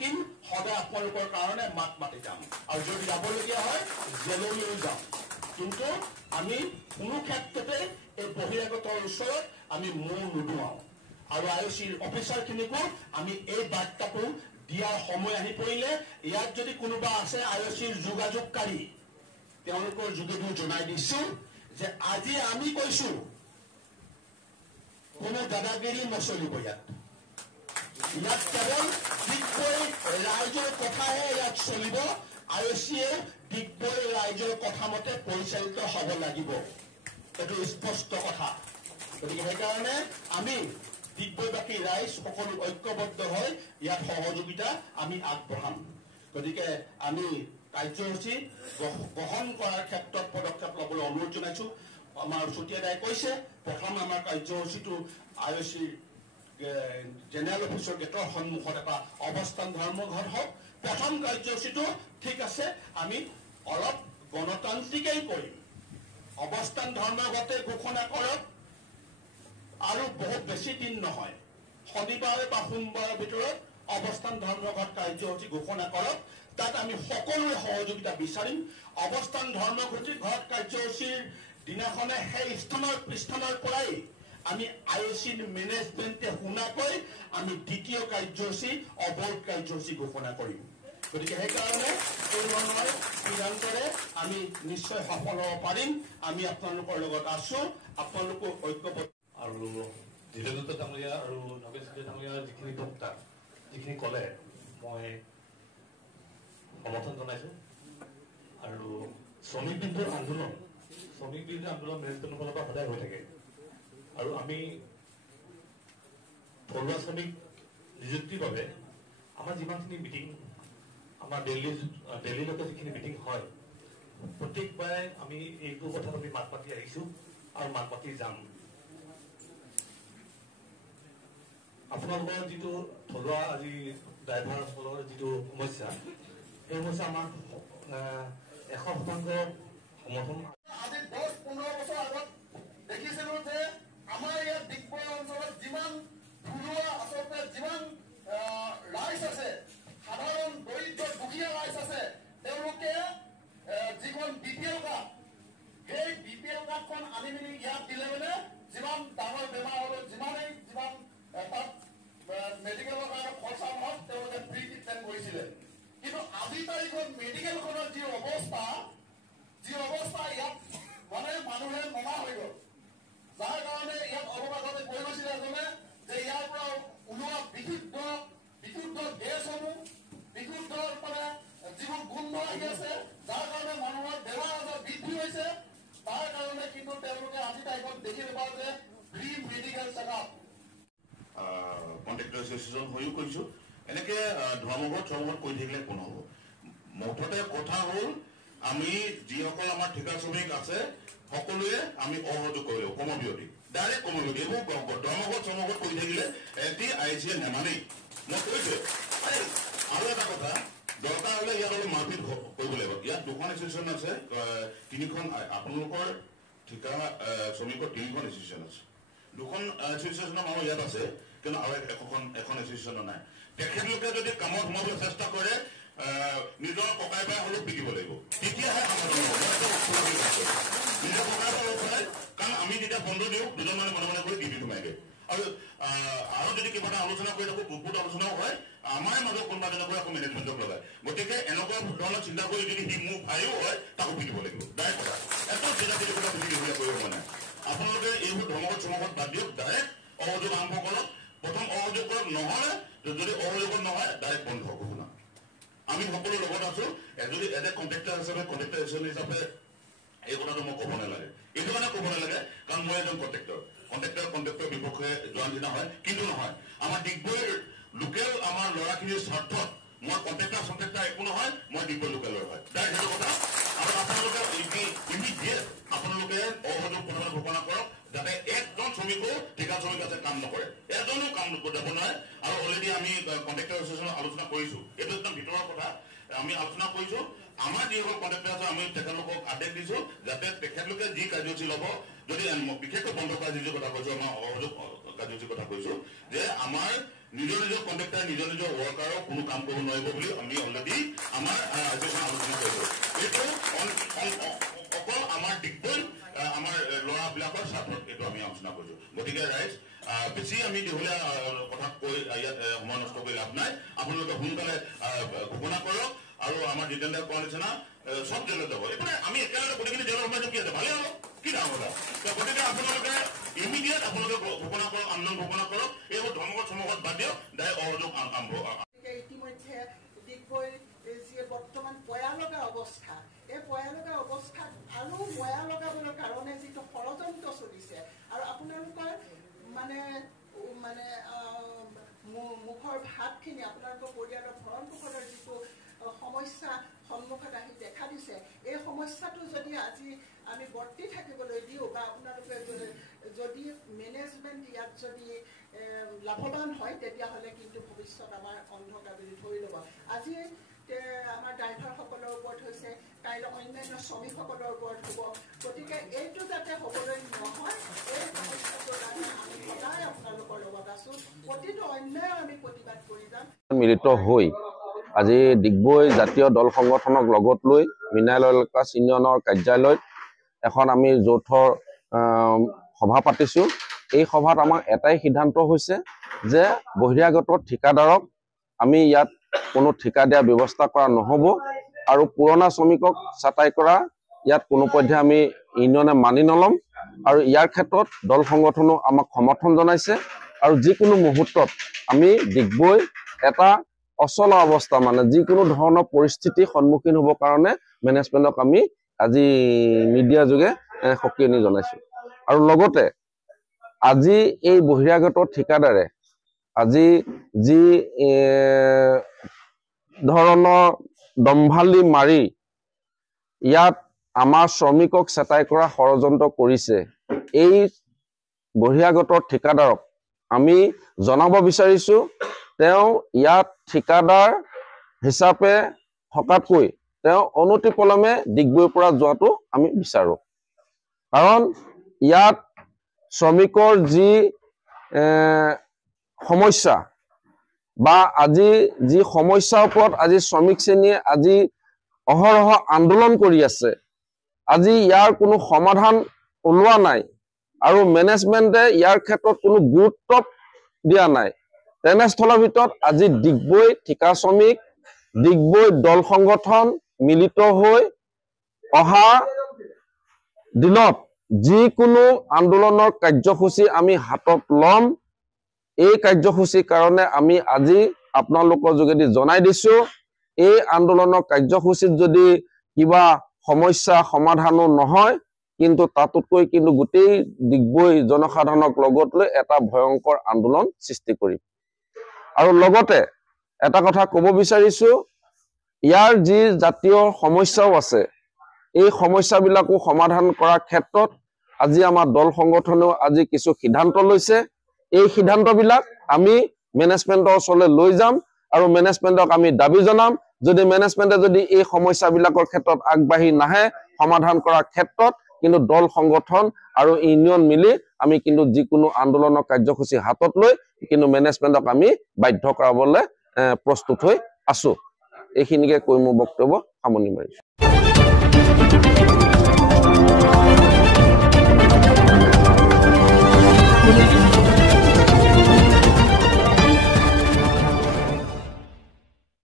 থাকিম সদায় আপোনালোকৰ কাৰণে মাত মাতি যাম আৰু যদি যাবলগীয়া হয় জেললৈও যাম কিন্তু আমি কোনো ক্ষেত্ৰতে এই বহিৰাগতৰ ওচৰত আমি মূৰ নুদুৱাওঁ আৰু আইঅ'চিৰ অফিচাৰখিনিকো আমি এই বাৰ্তাটো দিয়াৰ সময় আহি পৰিলে ইয়াত যদি কোনোবা আছে আইঅ'চিৰ যোগাযোগকাৰী তেওঁলোকৰ যোগেদিও জনাই দিছোঁ যে আজি আমি কৈছোঁ কোনো দাদাগিৰি নচলিব ইয়াত কেৱল ডিগবৈ ৰাইজৰ কথাহে ইয়াত চলিব আইঅ'চিয়ে ডিগবৈ ৰাইজৰ কথা মতে পৰিচালিত হ'ব লাগিব এইটো স্পষ্ট কথা গতিকে সেইকাৰণে আমি ডিগবৈবাসী ৰাইজ সকলো ঐক্যবদ্ধ হৈ ইয়াত সহযোগিতা আমি আগবঢ়াম গতিকে আমি কাৰ্যসূচী গ্ৰহণ কৰাৰ ক্ষেত্ৰত পদক্ষেপ ল'বলৈ অনুৰোধ জনাইছোঁ আমাৰ চুতীয়া দাই কৈছে প্ৰথম আমাৰ কাৰ্যসূচীটো আইঅ'চিৰ জেনেৰেল অফিচৰ গেটৰ সন্মুখত এটা অৱস্থান ধৰ্মঘট হওক প্ৰথম কাৰ্যসূচীটো ঠিক আছে আমি অলপ গণতান্ত্ৰিকেই কৰিম অৱস্থান ধৰ্মঘটে ঘোষণা কৰক আৰু বহুত বেছি দিন নহয় শনিবাৰ বা সোমবাৰৰ ভিতৰত অৱস্থান ধৰ্মঘট কাৰ্যসূচী ঘোষণা কৰক তাত আমি সকলোৰে সহযোগিতা বিচাৰিম অৱস্থান ধৰ্মঘট কাৰ্যসূচীৰ দিনাখনে সেই স্থানৰ পৰাই আমি আইঅ'চিৰ মেনেজমেণ্টে শুনাকৈ আমি দ্বিতীয় কাৰ্যসূচী অৱৰোধ কাৰ্যসূচী ঘোষণা কৰিম গতিকে সেইকাৰণে এই ধৰণৰ সিদ্ধান্তৰে আমি নিশ্চয় সফল হ'ব পাৰিম আমি আপোনালোকৰ লগত আছোঁ আপোনালোকো ঐক্যবদ্ধ আৰু ধীৰেন্দ্ৰ ডাঙৰীয়া আৰু নগেশ ডাঙৰীয়াৰ যিখিনি বক্তা যিখিনি ক'লে মই সমৰ্থন জনাইছোঁ আৰু শ্ৰমিক বিৰোধী আন্দোলন মেনেজমেণ্টৰ ফালৰ পৰা সদায় হৈ থাকে আৰু আমি থলুৱা শ্ৰমিক নিযুক্তিৰ বাবে আমাৰ যিমানখিনি মিটিং আমাৰ দিল্লীলৈকে যিখিনি মিটিং হয় প্ৰত্যেকবাৰে আমি এইটো কথাত আমি মাত মাতি আহিছোঁ আৰু মাত মাতি যাম আপোনালোকৰ যিটো থলুৱা আজি ড্ৰাইভাৰসকলৰ যিটো সমস্যা এই সমস্যা আমাৰ 100% সমৰ্থন আজি 10-15 বছৰ আগত দেখিছিলোঁ যে আমাৰ ইয়াত ডিগবৈ অঞ্চলত যিমান থলুৱা আচলতে যিমান ৰাইজ আছে সাধাৰণ দৰিদ্ৰ দুখীয়া ৰাইজ আছে তেওঁলোকে যিখন BPL কাৰ্ড সেই BPL কাৰ্ডখন আনি মেলি ইয়াত দিলে মানে যিমান ডাঙৰ বেমাৰ হ'লেও যিমান তাত মেডিকেলৰ কাৰণে খৰচা নহওক তেওঁলোকে ফ্ৰী ট্ৰিটমেণ্ট কৰিছিলে কিন্তু আজি তাৰিখত মেডিকেলখনৰ যি অৱস্থা ইয়াত মানে মানুহে নমা হৈ গ'ল যাৰ কাৰণে ইয়াত অলপ আগতে কৈ গৈছিলে এজনে যে ইয়াৰ পৰা ওলোৱা বিশুদ্ধ গেছসমূহ বিশুদ্ধ মানে যিবোৰ গোন্ধ আহি আছে যাৰ কাৰণে মানুহৰ বেমাৰ আজাৰ বৃদ্ধি হৈছে তাৰ কাৰণে কিন্তু তেওঁলোকে আজি তাৰিখত দেখি নাপায় যে free medical checkup contractor association হৈও কৈছোঁ এনেকৈ ধৰ্মঘট কৰি থাকিলে একো নহ'ব মুঠতে কথা হ'ল আমি যিসকল আমাৰ ঠিকা শ্ৰমিক আছে সকলোৱে আমি অসহযোগ কৰিব লাগিব কৰ্মবিৰতি ডাইৰেক্ট কৰ্মবিৰতি এইবোৰ ধৰ্মঘট কৰি থাকিলে এটি আইচিয়ে নেমানেই মই কৈছোঁ আৰু এটা কথা দৰকাৰ হ'লে ইয়াত অলপ মাৰপিট কৰিব লাগিব ইয়াত 2খন এছ'চিয়েশ্যন আছে 3খন আপোনালোকৰ ঠিকা শ্ৰমিকৰ 3খন এছ'চিয়েশ্যন আছে 2খন এছ'চিয়েশ্যনৰ মানুহ ইয়াত আছে কিন্তু আৰু এখন এছ'চিয়েশ্যনৰ নাই তেখেতলোকে যদি কামত সোমাবলৈ চেষ্টা কৰে নিজৰ ককাই ভাই হ'লেও পিটিব লাগিব তেতিয়াহে নিজৰ ককাই ভাই উঠাই কাৰণ আমি যেতিয়া বন্ধ দিওঁ দুজন মানে মনে কৰি ডিউটি সোমাইগে আৰু যদি কিবা এটা আলোচনা কৰি থাকোঁ বহুত আলোচনাও হয় আমাৰ মাজত কোনোবা এজনক আকৌ মেনেজমেণ্টক লগায় গতিকে এনেকুৱা ধৰণৰ চিন্তা কৰি যদি সি মোৰ ভাইও হয় তাকো পিটিব লাগিব ডাইৰেক্ট কথা একদম চিন্তা চিন্তি কথা পিটি দিবলৈ কৰিব মানে আপোনালোকে এইবোৰ ধৰ্মঘট বাদ দিয়ক ডাইৰেক্ট অসহযোগ আৰম্ভ কৰক প্ৰথম অসহযোগ কৰক নহ'লে যদি অসহযোগত নহয় ডাইৰেক্ট বন্ধ ঘোষণা আমি সকলো লগত আছোঁ যদি এজ কণ্ট্ৰেক্টৰ হিচাপে এই কথাটো মই ক'ব নালাগে এইটো কাৰণে ক'ব নালাগে কাৰণ মই এজন কণ্ট্ৰেক্টৰ বিপক্ষে যোৱা নিচিনা হয় কিন্তু নহয় আমাৰ ডিগবৈৰ লোকেল আমাৰ ল'ৰাখিনিৰ স্বাৰ্থত মই কণ্ট্ৰেক্টৰ একো নহয় মই ডিগবৈ লোকেলৰ হয় ডাইৰেক্ট সেইটো কথা আৰু আপোনালোকে ইমিডিয়েট আপোনালোকে অসহযোগ প্ৰথমে ঘোষণা কৰক যাতে একজন শ্ৰমিকো ঠিকা শ্ৰমিক আছে কাম নকৰে এজনো কাম যাব নোৱাৰে আৰু অলৰেডি আমি কণ্ট্ৰেক্টৰ এছ'চিয়েশ্যনত আলোচনা কৰিছোঁ এইটো একদম ভিতৰৰ কথা আমি আলোচনা কৰিছোঁ আমাৰ যিসকল কণ্ট্ৰেক্টৰ আছে আমি তেখেতলোকক আদেশ দিছোঁ যাতে তেখেতলোকে যি কাৰ্যসূচী ল'ব যদি বিশেষকৈ বন্ধ কাৰ্যসূচীৰ কথা কৈছোঁ আমাৰ অসহযোগ কাৰ্যসূচীৰ কথা কৈছোঁ যে আমাৰ নিজৰ কণ্ট্ৰেক্টাৰ নিজৰ ৱৰ্কাৰক কোনো কাম কৰিব নোৱাৰিব বুলি আমি অলৰেডি আমাৰ আলোচনা কৰিছোঁ। এইটো অকল আমাৰ ডিগবৈ আমাৰ ল'ৰাবিলাকৰ স্বাৰ্থত এইটো আমি আলোচনা কৰিছোঁ। গতিকে ৰাইজ বেছি আমি দীঘলীয়া কথা কৈ ইয়াত সময় নষ্ট কৰি লাভ নাই। আপোনালোকে সোনকালে ঘোষণা কৰক আৰু আমাৰ জিতেন্দ্ৰ কোৱাৰ নিচিনা চব জেলত যাব। এইফালে আমি একেলগে গোটেইখিনি জেলত সোমাইছো কি আছে ভালেই হ'ব, কি ডাঙৰ কথা। গতিকে আপোনালোকে ইমিডিয়েট আপোনালোকে ঘোষণা কৰক, আন্দোলন ঘোষণা কৰক। এইবোৰ ধৰ্মঘট চমঘট বাদ দিয়ক, ডাইৰেক্ট অসহযোগ আৰম্ভ। ইতিমধ্যে ডিগবৈ যি বৰ্তমান পয়া লগা অৱস্থা, এই পয়া লগা অৱস্থাত আৰু পয়া লগাবৰ কাৰণে যিটো ষড়যন্ত্ৰ চলিছে আৰু আপোনালোকৰ মুখৰ ভাতখিনি আপোনালোকৰ পৰিয়ালৰ ভৰণ পোষণৰ যিটো সমস্যা সন্মুখত আহি দেখা দিছে, এই সমস্যাটো যদি আজি আমি বৰ্তি থাকিবলৈ দিওঁ বা আপোনালোকে যদি মেনেজমেণ্ট ইয়াত যদি লাভৱান হয় তেতিয়াহ'লে কিন্তু ভৱিষ্যত আমাৰ অন্ধকাৰ বুলি ধৰি ল'ব। আজি আমাৰ ড্ৰাইভাৰসকলৰ ওপৰত হৈছে, কাইলৈ অন্যান্য শ্ৰমিকসকলৰ ওপৰত হ'ব। গতিকে এইটো যাতে হ'বলৈ নহয়, এই সমস্যাটোৰ কাৰণে আমি সদায় আপোনালোকৰ লগত আছোঁ। প্ৰতিটো অন্যায় আমি প্ৰতিবাদ কৰি যাম। মিলিত হৈ আজি ডিগবৈ জাতীয় দল সংগঠনক লগত লৈ মিনাইলকা ইউনিয়নৰ কাৰ্যালয়ত এখন আমি যৌথ সভা পাতিছোঁ। এই সভাত আমাৰ এটাই সিদ্ধান্ত হৈছে যে বহিৰাগত ঠিকাদাৰক আমি ইয়াত কোনো ঠিকা দিয়া ব্যৱস্থা কৰা নহ'ব আৰু পুৰণা শ্ৰমিকক ছাঁটাই কৰা ইয়াত কোনো পধ্যে আমি ইউনিয়নে মানি নল'ম। আৰু ইয়াৰ ক্ষেত্ৰত দল সংগঠনো আমাক সমৰ্থন জনাইছে আৰু যিকোনো মুহূৰ্তত আমি ডিগবৈ এটা অচলা অৱস্থা যিকোনো ধৰণৰ পৰিস্থিতিৰ সন্মুখীন হ'বৰ কাৰণে মেনেজমেণ্টক আমি আজি মিডিয়া যোগে সকিয়নি জনাইছোঁ। আৰু লগতে আজি এই বহিৰাগত ঠিকাদাৰে আজি যি ধৰণৰ দম্ভালি মাৰি ইয়াত আমাৰ শ্ৰমিকক চেতাই কৰা ষড়যন্ত্ৰ কৰিছে, এই বহিৰাগত ঠিকাদাৰক আমি জনাব বিচাৰিছোঁ তেওঁ ইয়াত ঠিকাদাৰ হিচাপে থকাতকৈ তেওঁ অনতিপলমে ডিগবৈৰ পৰা যোৱাটো আমি বিচাৰোঁ। কাৰণ ইয়াত শ্ৰমিকৰ যি সমস্যা বা আজি যি সমস্যাৰ ওপৰত আজি শ্ৰমিক শ্ৰেণীয়ে আজি অহৰহ আন্দোলন কৰি আছে, আজি ইয়াৰ কোনো সমাধান ওলোৱা নাই আৰু মেনেজমেণ্টে ইয়াৰ ক্ষেত্ৰত কোনো গুৰুত্ব দিয়া নাই। তেনেস্থলৰ ভিতৰত আজি ডিগবৈ ঠিকা শ্ৰমিক, ডিগবৈ দল সংগঠন মিলিত হৈ অহা দিনত যিকোনো আন্দোলনৰ কাৰ্যসূচী আমি হাতত ল'ম। এই কাৰ্যসূচীৰ কাৰণে আমি আজি আপোনালোকৰ যোগেদি জনাই দিছোঁ, এই আন্দোলনৰ কাৰ্যসূচীত যদি কিবা সমস্যা সমাধানো নহয় কিন্তু তাতোতকৈ কিন্তু গোটেই ডিগবৈ জনসাধাৰণক লগত লৈ এটা ভয়ংকৰ আন্দোলন সৃষ্টি কৰিম। আৰু লগতে এটা কথা ক'ব বিচাৰিছোঁ, ইয়াৰ যি জাতীয় সমস্যাও আছে, এই সমস্যাবিলাকো সমাধান কৰাৰ ক্ষেত্ৰত আজি আমাৰ দল সংগঠনেও আজি কিছু সিদ্ধান্ত লৈছে। এই সিদ্ধান্তবিলাক আমি মেনেজমেণ্টৰ ওচৰলৈ লৈ যাম আৰু মেনেজমেণ্টক আমি দাবী জনাম। যদি মেনেজমেণ্টে যদি এই সমস্যাবিলাকৰ ক্ষেত্ৰত আগবাঢ়ি নাহে সমাধান কৰাৰ ক্ষেত্ৰত, কিন্তু দল সংগঠন আৰু ইউনিয়ন মিলি আমি কিন্তু যিকোনো আন্দোলনৰ কাৰ্যসূচী হাতত লৈ কিন্তু মেনেজমেণ্টক আমি বাধ্য কৰাবলৈ প্ৰস্তুত হৈ আছোঁ। এইখিনিকে কৈ মোৰ বক্তব্য সামৰণি মাৰিছোঁ।